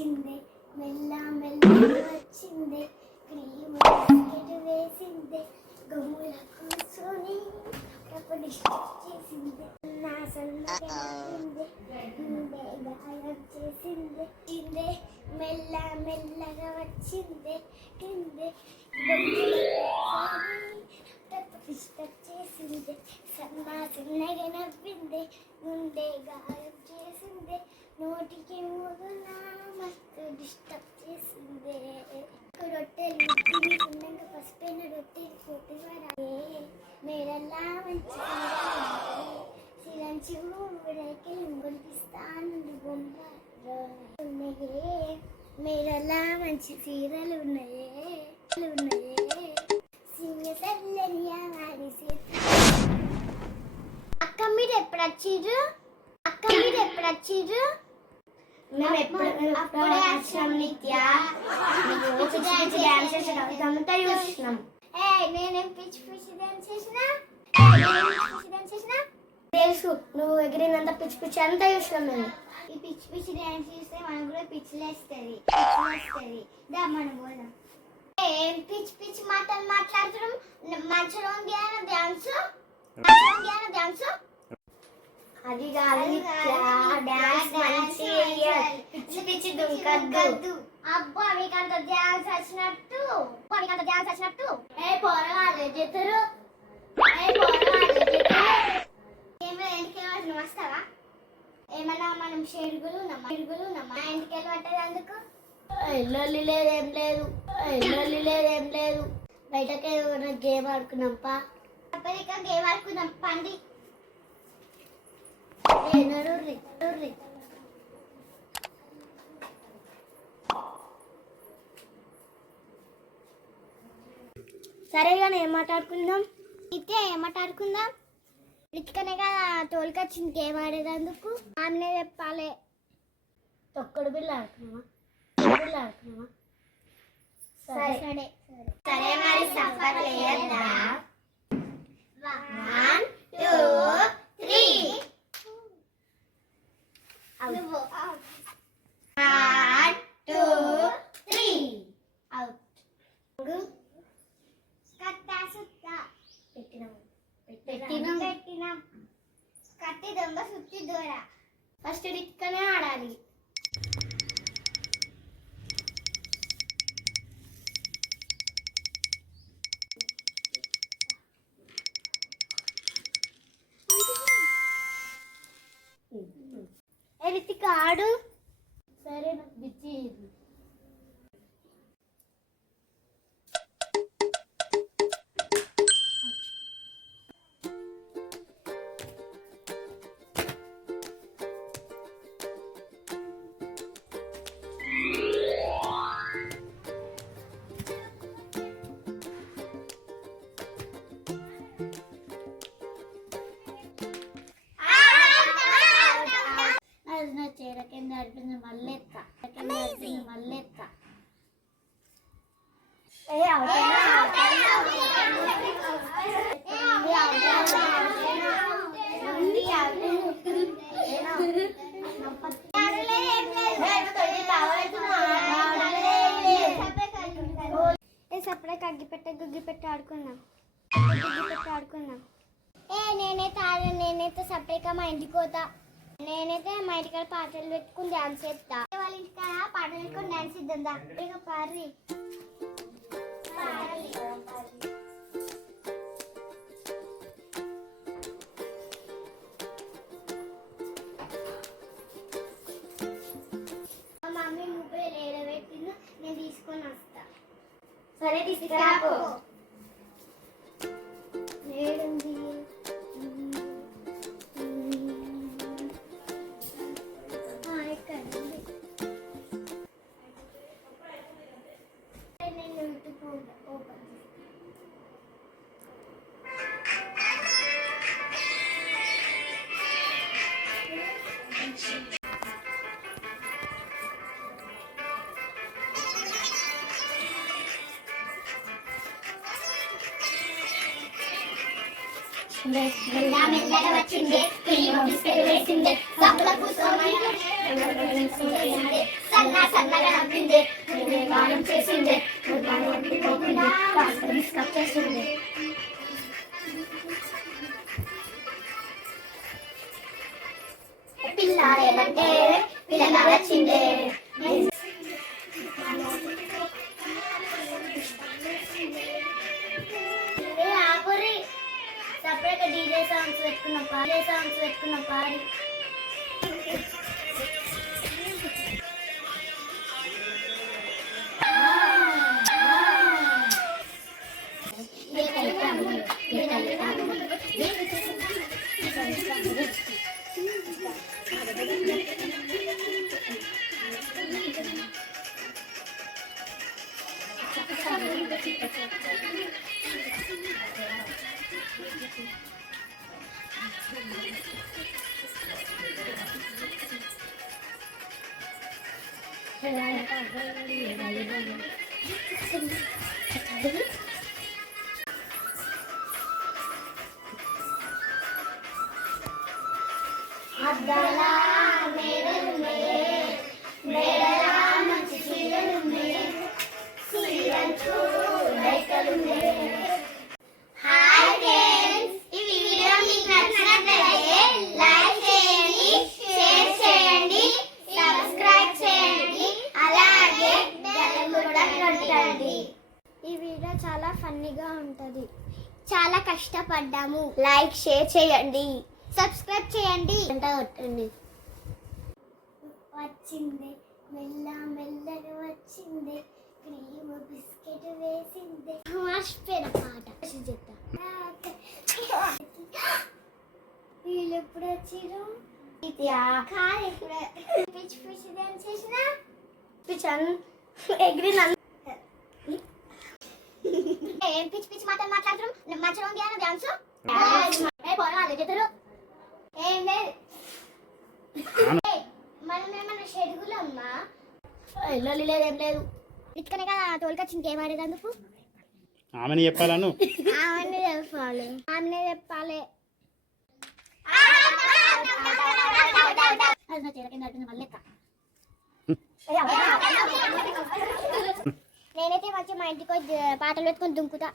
వచ్చింది మెల్ల మెల్ల వచ్చింది క్రీమ్ బిస్కెట్ వేసింది గమ్ముల కూర్చొని చేసింది నా సన్నగా నవ్వింది గాయం చేసింది తిందే మెల్ల మెల్లగా వచ్చింది కిందే గమ్ముల కూర్చొని డిస్టర్బ్ చేసింది. సన్నా చిన్నగా నవ్వింది. గుండె గాయం చేసింది. నోటికి మొదల మస్తు డిస్టర్బ్ చేసింది. రొట్టెలు తిని తిన్నాక పసిపోయిన రొట్టెలు పోటీ వరాయే మేడల్లా మంచి సిరంచి ఊరేకి కొనిపిస్తాను బొమ్మ మేడల్లా మంచి చీరలు ఉన్నాయే ఉన్నాయే. మీరు ఎప్పుడు వచ్చిర్రు? అక్క మీరు ఎప్పుడు వచ్చిర్రు? మేము ఎప్పుడు అప్పుడే వచ్చినాం నిత్య? డ్యాన్స్ చేసినాం ఇదంతా చూసినాం ఏ నేనేం పిచ్చి పిచ్చి డాన్స్ చేసినా. ఏ, నేనేం పిచ్చి డాన్స్ చేసినా? తెలుసు నువ్వు ఎగిరినంత పిచ్చి పిచ్చి అంతా చూసినాం మేము. ఈ పిచ్చి పిచ్చి డాన్స్ చేస్తే మనకు కూడా పిచ్చిలేస్తుంది పిచ్చిలేస్తుంది దా మనం పోదాం. ఏం పిచ్చి పిచ్చి మాటలు మాట్లాడుతున్నాం? మంచిగా ఉంది అన్న డాన్స్ మంచిగా ఉంది అన్న డాన్స్ అది కాదు డాన్స్ మంచి. పిచ్చి పిచ్చి దుంకద్దు. అబ్బా మీకు అంత డాన్స్ వచ్చినట్టు. మీకు అంత డాన్స్ వచ్చినట్టు. ఏ పోరగాళ్ళు చేస్తారు ఏ ఏమో ఇంటికి వెళ్ళి వస్తావా? ఏమన్నా మనం షేరుగులు ఉన్నామా? షేరుగులు ఉన్నామా? ఇంటికి వెళ్ళి పట్టేది అందుకు. ఎల్లొల్లి లేదు ఏం లేదు. ఎల్లొల్లి లేదు ఏం లేదు. బయటకి గేమ్ ఆడుకున్నాం పా. అప్పటికా గేమ్ ఆడుకుందాం. పండి. సరే కానీ ఏం మాట్లాడుకుందాం. అయితే ఏమాటాడుకుందాం రితికనే కదా తోలుకొచ్చింది గేమ్ ఆడేదందుకు? ఆమెనే చెప్పాలి. తొక్కడు బిల్ల ఆడుకున్నామా ఆడుకున్నామా సరే. సరే సరే. మరి సఫర్ వన్ టూ త్రీ. నువ్వు వన్ టూ కట్టా పెట్టినాం పెట్టినాం దొంగ సుత్తి దూర ఫస్ట్ రిక్కనే ఆడాలి ఏ మళ్ళీ ఎత్త ఏ అవుతానా? సపరేట్ అగ్గిపెట్ట గుగ్గిపెట్ట ఆడుకున్నాం. గుగ్గిపెట్ట ఆడుకున్నాం. ఏ నేనైతే ఆడ నేనైతే సపరేట్గా మా ఇంటికి పోతా. నేనైతే మా ఇంటికాడ పాటలు పెట్టుకుని డాన్స్ చేస్తా. వాళ్ళ ఇంటికాడ పాటలు పెట్టుకుని డాన్స్ ఇద్దా ఇక పారి మా మమ్మీ ముప్పై ఏడ నేను తీసుకొని వస్తా. సరే తీసుకురాపో మెల్ల మెల్లగా వచ్చింది క్రీమ్ బిస్కెట్ వేసింది సబ్బుల కూర్చొని కన్నా సన్నగా నవ్విందే నేనే గానం చేసిందే గానం అందుకోకుండా కాస్త డిస్కప్ చేసిందే పిల్లాడేమంటే పిల్లగా వచ్చిందే ఆపురి. సపరేట్ డీజే సాంగ్స్ పెట్టుకున్న పాడే. సాంగ్స్ పెట్టుకున్న పాడి. Abdallah చాలా కష్టపడ్డాము. లైక్ షేర్ చేయండి. సబ్స్క్రైబ్ చేయండి. గంట కొట్టండి. వచ్చింది. మెల్ల మెల్లగా వచ్చింది. క్రీమ్ బిస్కెట్ వేసింది. మర్చిపోయిన పాట. చెప్తా వీళ్ళు ఎప్పుడు వచ్చిరు కాదు ఇప్పుడు పిచ్చి పిచ్చి డాన్స్ చేసిన? పిచన్ ఎగిరిన ఏం పిచ్చి పిచ్చి మాటలు మాట్లాడుతున్నాం మంచిగా ఉంది అన్న డాన్స్ ఏ పోరాలి చెత్తరు ఏం లేదు. మనం ఏమన్నా షెడ్యూలమ్మా ఎల్లు లేదు ఏం లేదు. ఇక్కనే కదా తోలుకొచ్చింది గేమ్ ఆడేదందుకు ఆమెని చెప్పాలను ఆమెనే చెప్పాలి. ఆమెనే చెప్పాలి. అది నా చీర కింద కట్టింది మళ్ళీ. నేనైతే వచ్చి మా ఇంటికి పాటలు పెట్టుకొని దుంకుతా.